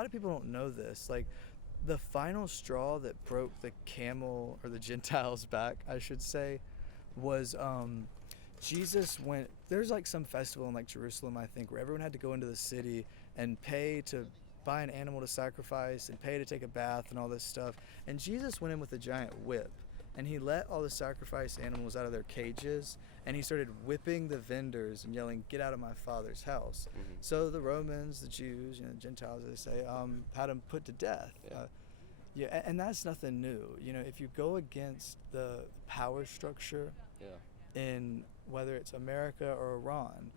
lot of people don't know this. Like, the final straw that broke the camel, or the Gentiles' back, I should say, was Jesus went. There's like some festival in like Jerusalem, I think, where everyone had to go into the city and pay to buy an animal to sacrifice and pay to take a bath and all this stuff. And Jesus went in with a giant whip, and he let all the sacrifice animals out of their cages, and he started whipping the vendors and yelling, "Get out of my Father's house." Mm-hmm. So the Romans, the Jews, the Gentiles, as they say, had him put to death. Yeah. And that's nothing new. If you go against the power structure in whether it's America or Iran,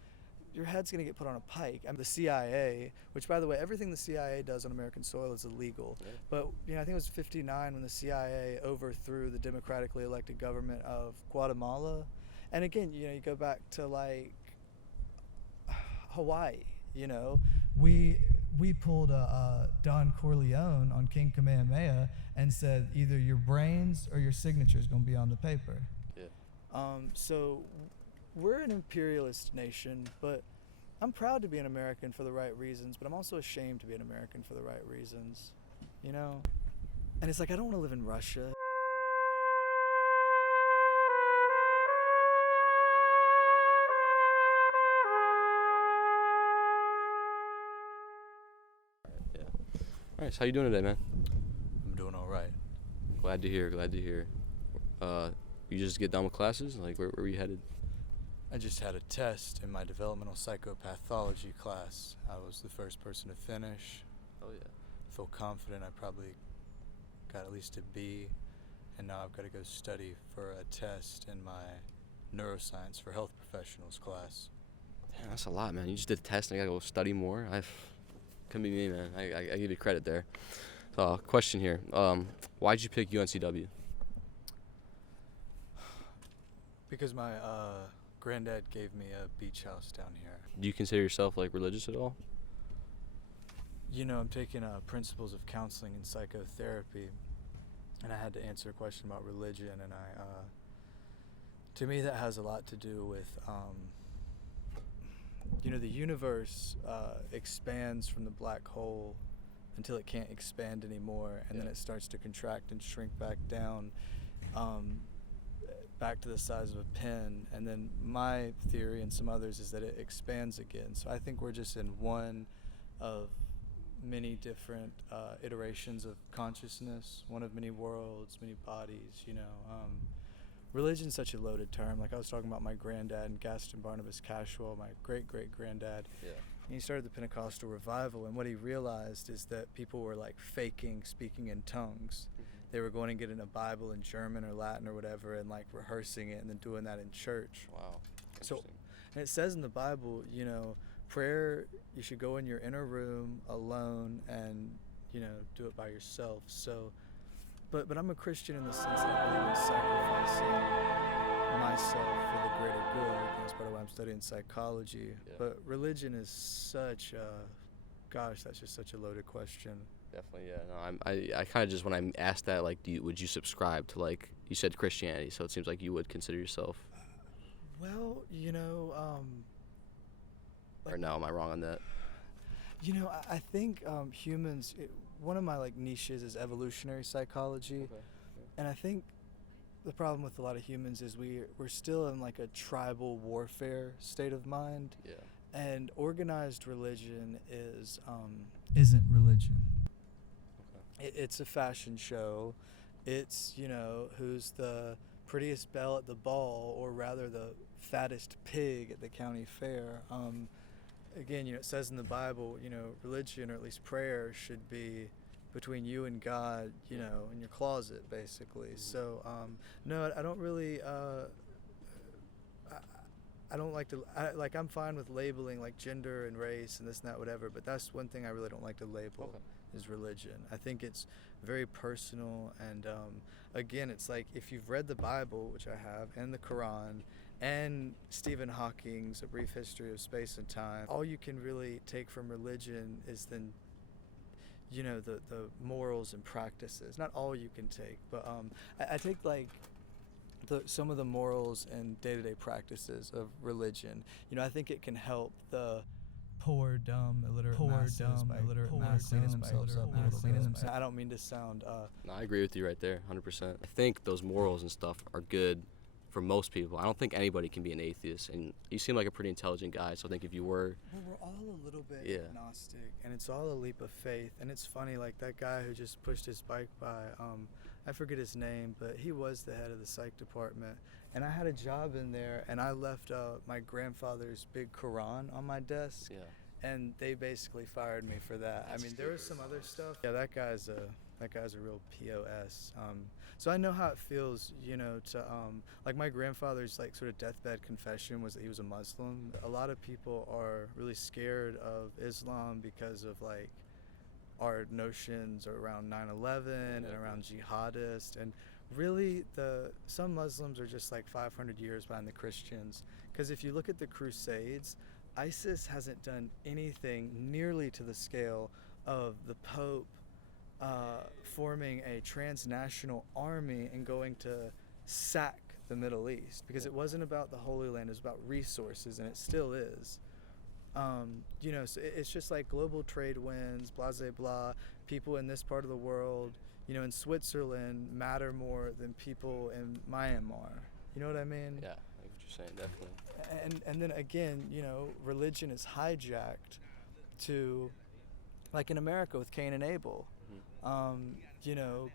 your head's going to get put on a pike. The CIA, which, by the way, everything the CIA does on American soil is illegal. Yeah. But, I think it was 1959 when the CIA overthrew the democratically elected government of Guatemala. And again, you go back to, like, Hawaii, We pulled Don Corleone on King Kamehameha and said either your brains or your signature is going to be on the paper. Yeah. So we're an imperialist nation, but I'm proud to be an American for the right reasons, but I'm also ashamed to be an American for the right reasons, And it's like, I don't want to live in Russia. Yeah. All right, so how you doing today, man? I'm doing all right. Glad to hear. You just get done with classes? Like, where were you headed? I just had a test in my developmental psychopathology class. I was the first person to finish. Oh, yeah. I feel confident I probably got at least a B, and now I've got to go study for a test in my neuroscience for health professionals class. Damn, that's a lot, man. You just did a test and I got to go study more? Couldn't be me, man. I give you credit there. So, question here. Why'd you pick UNCW? Because my granddad gave me a beach house down here. Do you consider yourself, like, religious at all? I'm taking principles of counseling and psychotherapy, and I had to answer a question about religion, and to me that has a lot to do with, the universe expands from the black hole until it can't expand anymore, and then it starts to contract and shrink back down, back to the size of a pin. And then my theory and some others is that it expands again. So I think we're just in one of many different iterations of consciousness, one of many worlds, many bodies. Religion's such a loaded term. Like, I was talking about my granddad and Gaston Barnabas Cashwell, my great-great-granddad. Yeah. And he started the Pentecostal revival, and what he realized is that people were like faking speaking in tongues. Mm-hmm. They were going and getting a Bible in German or Latin or whatever and like rehearsing it and then doing that in church. Wow. So, and it says in the Bible, prayer, you should go in your inner room alone and, do it by yourself. So, but I'm a Christian in the sense that I believe in sacrificing myself for the greater good. That's part of why I'm studying psychology. Yeah. But religion is such that's just such a loaded question. Definitely, yeah. No, I kind of just, when I asked that, like, would you subscribe to, like, you said Christianity, so it seems like you would consider yourself. Well, Or no, am I wrong on that? I think humans, one of my like niches is evolutionary psychology. Okay. And I think the problem with a lot of humans is we're still in like a tribal warfare state of mind. Yeah. And organized religion isn't religion. Okay. It's a fashion show. It's, who's the prettiest belle at the ball, or rather the fattest pig at the county fair. Again, it says in the Bible, religion, or at least prayer, should be between you and God, in your closet, basically. Mm-hmm. So, no, I don't really, I don't like to, I'm fine with labeling like gender and race and this and that, whatever, but that's one thing I really don't like to label. Okay. Is religion. I think it's very personal, and again, it's like if you've read the Bible, which I have, and the Quran, and Stephen Hawking's A Brief History of Space and Time, all you can really take from religion is then, the morals and practices. Not all you can take, but I take like some of the morals and day-to-day practices of religion. I think it can help the poor, dumb, illiterate masses by cleaning themselves up a little bit. I don't mean to sound No, I agree with you right there, 100%. I think those morals and stuff are good for most people. I don't think anybody can be an atheist, and you seem like a pretty intelligent guy, so I think if you were... Well, we're all a little bit Yeah. agnostic, and it's all a leap of faith. And it's funny, like that guy who just pushed his bike by, I forget his name, but he was the head of the psych department. And I had a job in there, and I left my grandfather's big Quran on my desk. Yeah. And they basically fired me for that. I mean, there was some other stuff. Yeah, that guy's a real POS. So I know how it feels, you know, to like my grandfather's like sort of deathbed confession was that he was a Muslim. A lot of people are really scared of Islam because of like our notions around 9/11 and around jihadists, and really some Muslims are just like 500 years behind the Christians, because if you look at the Crusades, ISIS hasn't done anything nearly to the scale of the Pope forming a transnational army and going to sack the Middle East, because it wasn't about the Holy Land, it was about resources, and it still is. You know, so it's just like global trade winds, blah, blah, blah. People in this part of the world, you know, in Switzerland matter more than people in Myanmar. You know what I mean? Yeah, I get what you're saying, definitely. And then again, you know, religion is hijacked to, like in America with Cain and Abel. You know,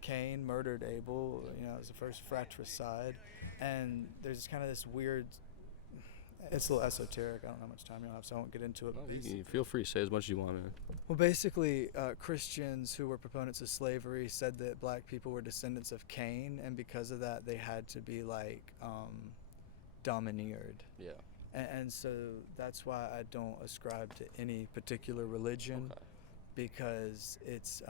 Cain murdered Abel, you know, it was the first fratricide, and there's kind of this weird, it's a little esoteric, I don't know how much time you'll have, so I won't get into it. No, you feel free, say as much as you want, man. Well, basically, Christians who were proponents of slavery said that black people were descendants of Cain, and because of that, they had to be like domineered. Yeah. And so that's why I don't ascribe to any particular religion. Okay. Because it's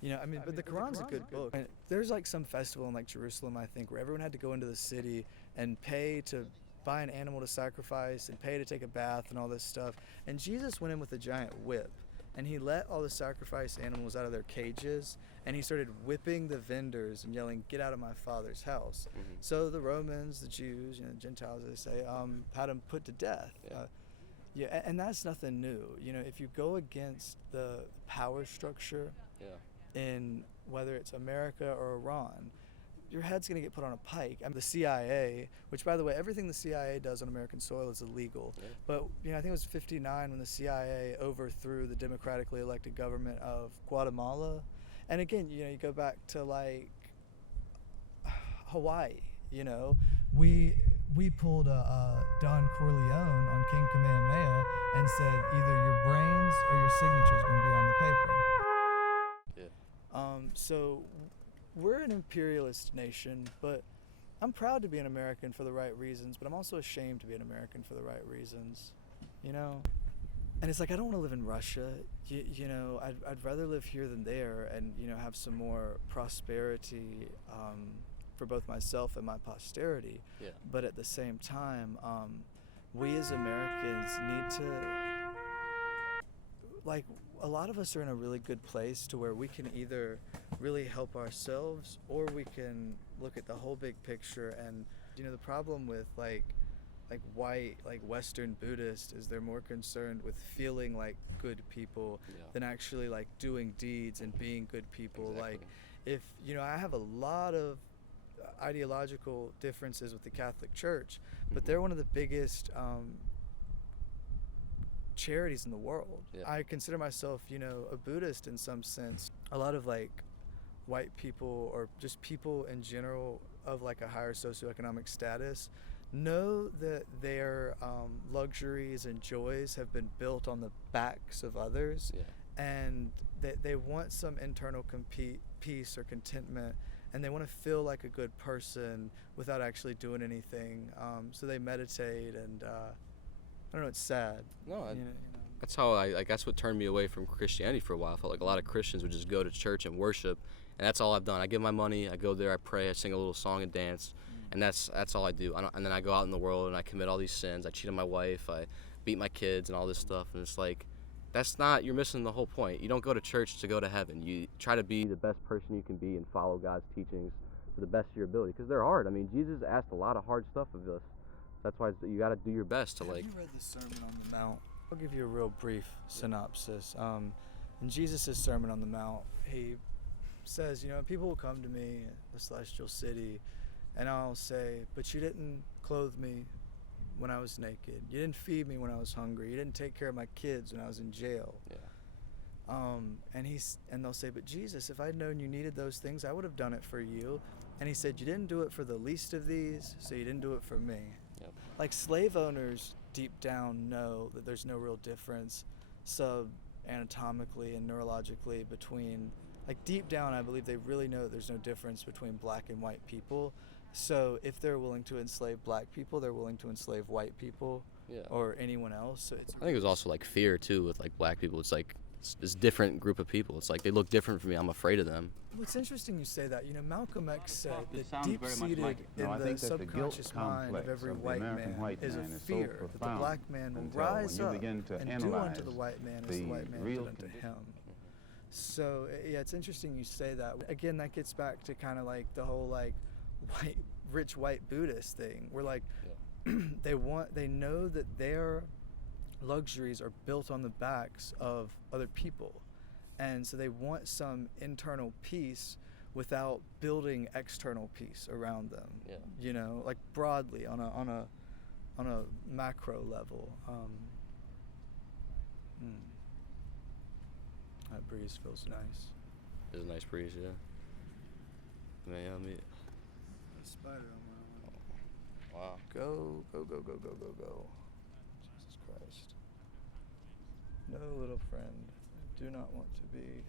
you know, I mean, but the Quran's a good book. And there's like some festival in like Jerusalem, I think, where everyone had to go into the city and pay to buy an animal to sacrifice and pay to take a bath and all this stuff. And Jesus went in with a giant whip, and he let all the sacrifice animals out of their cages, and he started whipping the vendors and yelling, "Get out of my Father's house." Mm-hmm. So the Romans, the Jews, you know, the Gentiles, they say, had him put to death. Yeah. Yeah, and that's nothing new. You know, if you go against the power structure in whether it's America or Iran, your head's going to get put on a pike. I mean, the CIA, which, by the way, everything the CIA does on American soil is illegal. Yeah. But, you know, I think it was 1959 when the CIA overthrew the democratically elected government of Guatemala. And again, you know, you go back to, like, Hawaii, you know. We pulled Don Corleone on King Kamehameha and said either your brains or your signature is going to be on the paper. Yeah. So we're an imperialist nation, but I'm proud to be an American for the right reasons, but I'm also ashamed to be an American for the right reasons, you know? And it's like, I don't want to live in Russia. You know, I'd rather live here than there and, you know, have some more prosperity for both myself and my posterity. Yeah. But at the same time, we as Americans need to, like, a lot of us are in a really good place to where we can either really help ourselves or we can look at the whole big picture. And, you know, the problem with like white, like Western Buddhists is they're more concerned with feeling like good people than actually like doing deeds and being good people. Exactly. Like, if, you know, I have a lot of ideological differences with the Catholic Church, but they're one of the biggest charities in the world. Yeah. I consider myself, you know, a Buddhist in some sense. A lot of like white people or just people in general of like a higher socioeconomic status know that their luxuries and joys have been built on the backs of others, and that they want some internal peace or contentment, and they want to feel like a good person without actually doing anything. So they meditate, and I don't know, it's sad. No, that's how I that's what turned me away from Christianity for a while. I felt like a lot of Christians would just go to church and worship, and that's all I've done. I give my money, I go there, I pray, I sing a little song and dance, and that's all I do. And then I go out in the world and I commit all these sins. I cheat on my wife, I beat my kids and all this stuff, and it's like, you're missing the whole point. You don't go to church to go to heaven. You try to be the best person you can be and follow God's teachings to the best of your ability, because they're hard. I mean, Jesus asked a lot of hard stuff of us, That's why you got to do your best to Have like. you read the Sermon on the Mount? I'll give you a real brief synopsis. In Jesus' Sermon on the Mount, he says, people will come to me, the celestial city, and I'll say, but you didn't clothe me when I was naked. You didn't feed me when I was hungry. You didn't take care of my kids when I was in jail. Yeah. And they'll say, but Jesus, if I'd known you needed those things, I would have done it for you. And he said, you didn't do it for the least of these, so you didn't do it for me. Yep. Like slave owners deep down know that there's no real difference anatomically and neurologically between, like deep down I believe they really know that there's no difference between black and white people. So if they're willing to enslave black people, they're willing to enslave white people. Yeah. Or anyone else. So I think it was also like fear too with like black people. It's like it's different group of people. It's like they look different from me. I'm afraid of them. Well, it's interesting you say that. Malcolm X said It that sounds very much deep-seated like it. in No, I the think that the guilt subconscious mind of complex every of the white American man white is a man is so fear that the profound black man will until rise when you up begin to and do analyze unto the white man as the white man real did unto him. So yeah, it's interesting you say that. Again, that gets back to kind of like the whole like rich white Buddhist thing. Where like they know that their luxuries are built on the backs of other people, and so they want some internal peace without building external peace around them. Yeah. Like broadly on a macro level. That breeze feels nice. It's a nice breeze, yeah. Man, A spider on my wow. Go. Jesus Christ. No, little friend. I do not want to be.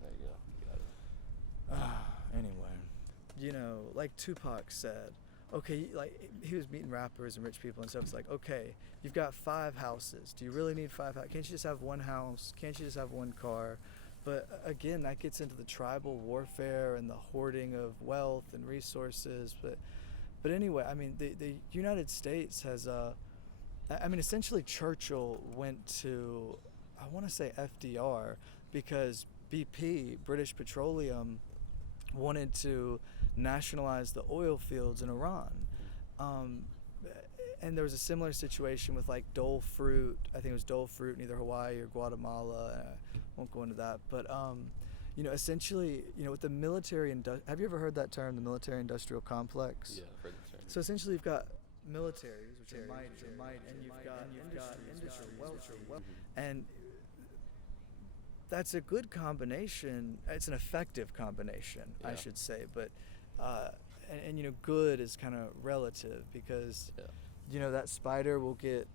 There you go. You got it. Anyway, like Tupac said, okay, like he was meeting rappers and rich people and stuff. It's like, okay, you've got 5 houses. Do you really need 5 houses? Can't you just have 1 house? Can't you just have 1 car? But again, that gets into the tribal warfare and the hoarding of wealth and resources. But anyway, I mean, the United States has, essentially Churchill went to, I want to say FDR, because BP, British Petroleum, wanted to nationalize the oil fields in Iran. And there was a similar situation with like Dole fruit. I think it was Dole fruit in either Hawaii or Guatemala. I won't go into that. But, essentially, with the military, have you ever heard that term, the military industrial complex? Yeah, I've heard the term. So essentially you've got militaries, which are might, and you've got industry, wealth. And that's a good combination. It's an effective combination, I should say. But, good is kind of relative because, that spider will get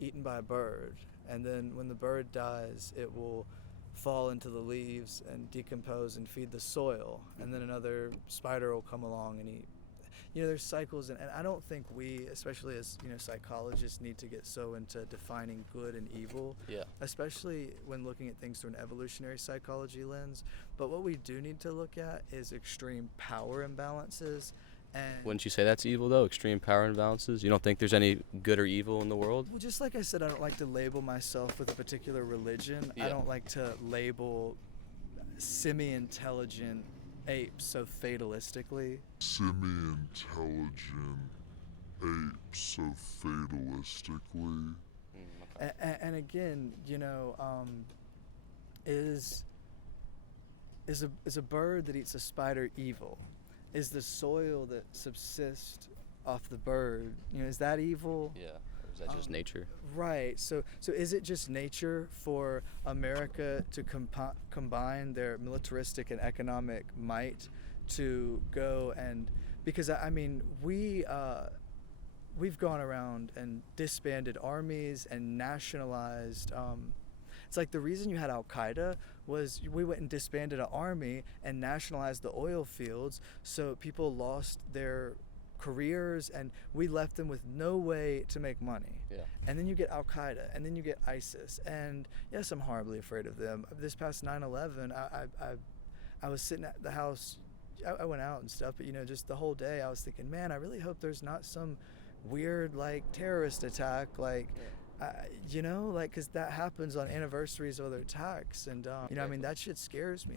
eaten by a bird. And then when the bird dies, it will fall into the leaves and decompose and feed the soil. And then another spider will come along and eat. There's cycles, and I don't think we, especially as psychologists, need to get so into defining good and evil, especially when looking at things through an evolutionary psychology lens. But what we do need to look at is extreme power imbalances. And wouldn't you say that's evil though? Extreme power imbalances? You don't think there's any good or evil in the world? Well, just like I said, I don't like to label myself with a particular religion. I don't like to label semi-intelligent apes so fatalistically. Semi-intelligent apes so fatalistically. Okay. And again, is a bird that eats a spider evil? Is the soil that subsists off the bird, is that evil? Yeah. Or is that just nature? Right. So is it just nature for America to combine their militaristic and economic might to go and, because we've gone around and disbanded armies and nationalized. It's like the reason you had Al-Qaeda was we went and disbanded an army and nationalized the oil fields, so people lost their careers and we left them with no way to make money. Yeah. And then you get Al-Qaeda, and then you get ISIS, and yes, I'm horribly afraid of them. This past 9/11, I was sitting at the house. I went out and stuff, but just the whole day I was thinking, man, I really hope there's not some weird like terrorist attack, like. Because that happens on anniversaries of other attacks, and that shit scares me,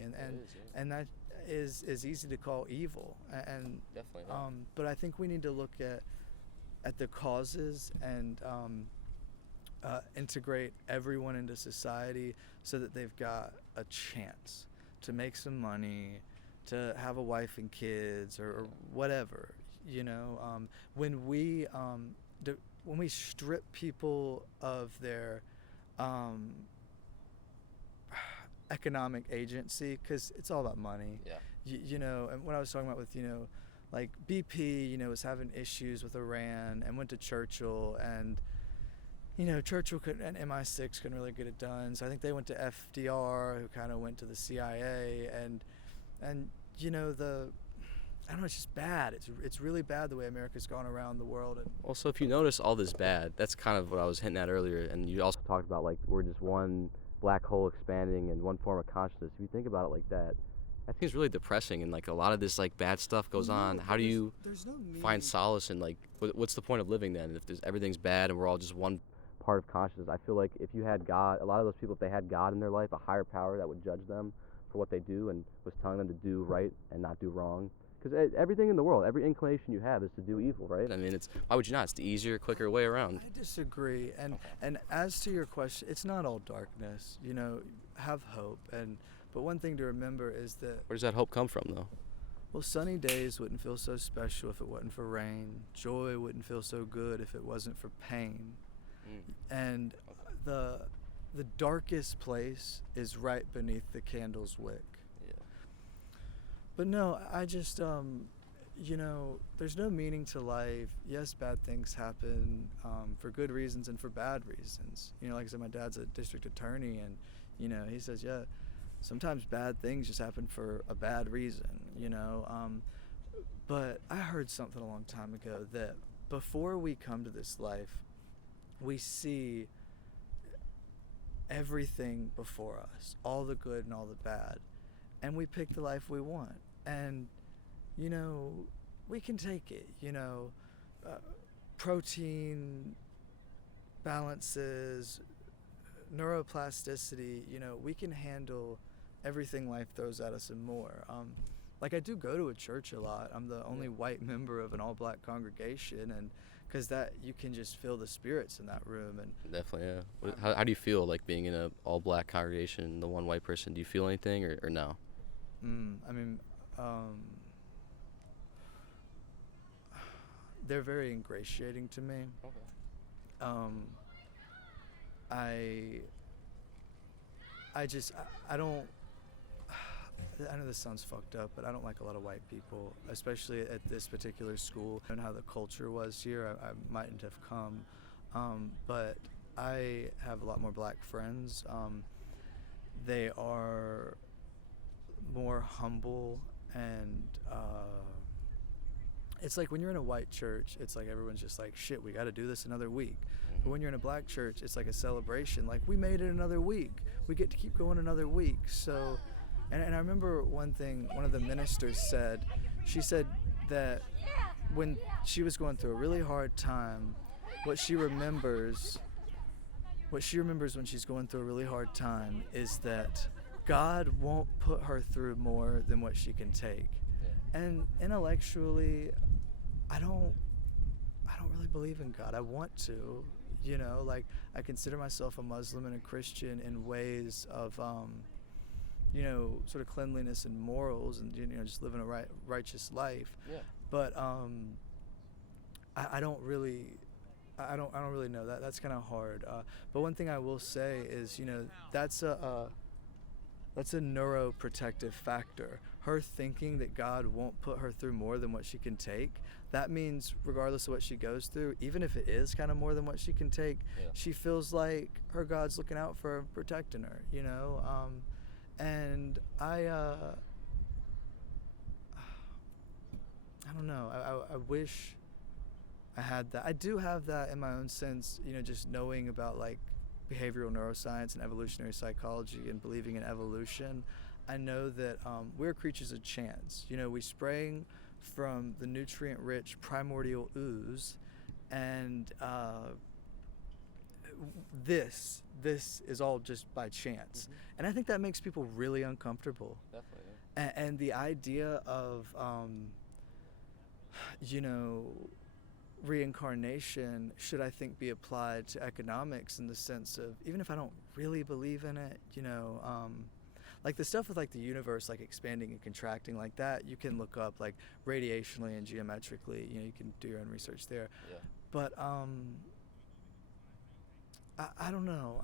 and that is easy to call evil, and Definitely. but I think we need to look at at the causes and integrate everyone into society so that they've got a chance to make some money, to have a wife and kids, or whatever. You know, when we strip people of their economic agency, because it's all about money. Yeah. You know, and what I was talking about with, you know, like BP, you know, was having issues with Iran and went to Churchill, and you know, Churchill and MI6 couldn't really get it done, so I think they went to FDR, who kind of went to the CIA, and you know, I don't know, it's just bad. It's really bad the way America's gone around the world. And Also, if you notice all this bad, that's kind of what I was hinting at earlier, and you also talked about like we're just one black hole expanding in one form of consciousness. If you think about it like that, I think it's really depressing, and like a lot of this like bad stuff goes on. How do you there's no find solace in like what's the point of living then if everything's bad and we're all just one part of consciousness? I feel like if you had God, a lot of those people, if they had God in their life, a higher power that would judge them for what they do and was telling them to do right and not do wrong. Because everything in the world, every inclination you have is to do evil, right? I mean, why would you not? It's the easier, quicker way around. I disagree, and as to your question, it's not all darkness. You know, have hope, but one thing to remember is that, Where does that hope come from, though? well, sunny days wouldn't feel so special if it wasn't for rain. Joy wouldn't feel so good if it wasn't for pain. And the darkest place is right beneath the candle's wick. But no, I just, you know, there's no meaning to life. Yes, bad things happen for good reasons and for bad reasons. You know, like I said, my dad's a district attorney, and, you know, he says, yeah, sometimes bad things just happen for a bad reason, you know. But I heard something a long time ago that before we come to this life, we see everything before us, all the good and all the bad, and we pick the life we want. And, you know, we can take it, you know, protein balances, neuroplasticity, you know, we can handle everything life throws at us and more. Like, I do go to a church a lot. I'm the only white member of an all-black congregation, and because that, you can just feel the spirits in that room. And Definitely, yeah. How do you feel like being in a all-black congregation and the one white person? Do you feel anything or no? I mean, they're very ingratiating to me. Okay. I don't, I know this sounds fucked up, but I don't like a lot of white people, especially at this particular school. And how the culture was here, I mightn't have come, but I have a lot more black friends. They are more humble, and it's like when you're in a white church, it's like everyone's just like, shit, we got to do this another week. But when you're in a black church, it's like a celebration, like, we made it another week, we get to keep going another week. So, and I remember one thing one of the ministers said. She said that when she was going through a really hard time, what she remembers when she's going through a really hard time is that God won't put her through more than what she can take. And intellectually, I don't really believe in God. I want to, you know, like, I consider myself a Muslim and a Christian in ways of, you know, sort of cleanliness and morals, and, you know, just living a righteous life. Yeah. But I don't really know that. That's kind of hard. But one thing I will say is, you know, that's a neuroprotective factor. Her thinking that God won't put her through more than what she can take, that means regardless of what she goes through, even if it is kind of more than what she can take, she feels like her God's looking out for her and protecting her, you know? And I don't know. I wish I had that. I do have that in my own sense, you know, just knowing about, like, behavioral neuroscience and evolutionary psychology and believing in evolution. I know that we're creatures of chance. You know, we sprang from the nutrient-rich primordial ooze, and this is all just by chance. And I think that makes people really uncomfortable. Definitely. Yeah. And the idea of, you know, reincarnation should, I think, be applied to economics in the sense of, even if I don't really believe in it, like the stuff with like the universe, like expanding and contracting like that, you can look up like radiationally and geometrically, you can do your own research there. Yeah. But I don't know.